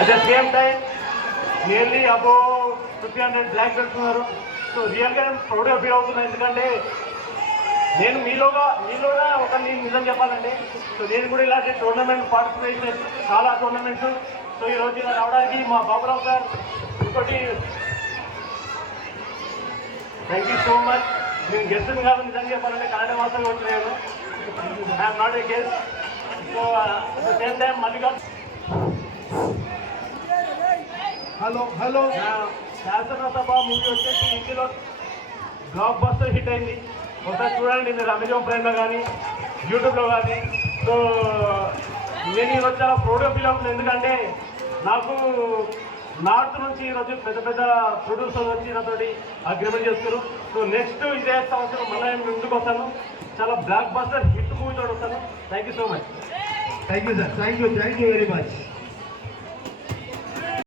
At the same time, nearly above 300 black belts ఉన్నారు. So రియల్గా నేను ప్రౌడ్గా ఫీల్ అవుతున్నాను. ఎందుకంటే నేను మీలోగా ఒక నేను నిజం చెప్పాలంటే, సో నేను కూడా ఇలాంటి టోర్నమెంట్ పార్టిసిపేట్ చేసిన చాలా టోర్నమెంట్స్. సో ఈరోజు ఇలా రావడానికి మా బాబురావు సార్ ఇంకోటి థ్యాంక్ యూ సో మచ్. నేను గెస్ట్ని కాదు నిజంగా చెప్పాలంటే కన్నడ మాసంగా వచ్చినాను. I'm not a guest. So at the same time మల్లిగా హలో శాసనసభ మూవీ వచ్చేసి ఇందులో బ్లాక్ బస్టర్ హిట్ అయింది. ఒకసారి చూడండి మీరు అమెజాన్ ప్రైమ్లో కానీ యూట్యూబ్లో కానీ. సో నేను ఈరోజు చాలా ప్రౌడ్గా ఫీల్ అవుతుంది. ఎందుకంటే నాకు నార్త్ నుంచి ఈరోజు పెద్ద పెద్ద ప్రొడ్యూసర్లు వచ్చి నాతోటి అగ్రిమెంట్ చేస్తారు. సో నెక్స్ట్ ఇదే సంవత్సరం మళ్ళీ నేను ముందుకు వస్తాను. చాలా బ్లాక్ బస్టర్ హిట్ మూవీ తోటి వస్తాను. Thank you so much. Thank you sir. Thank you very much.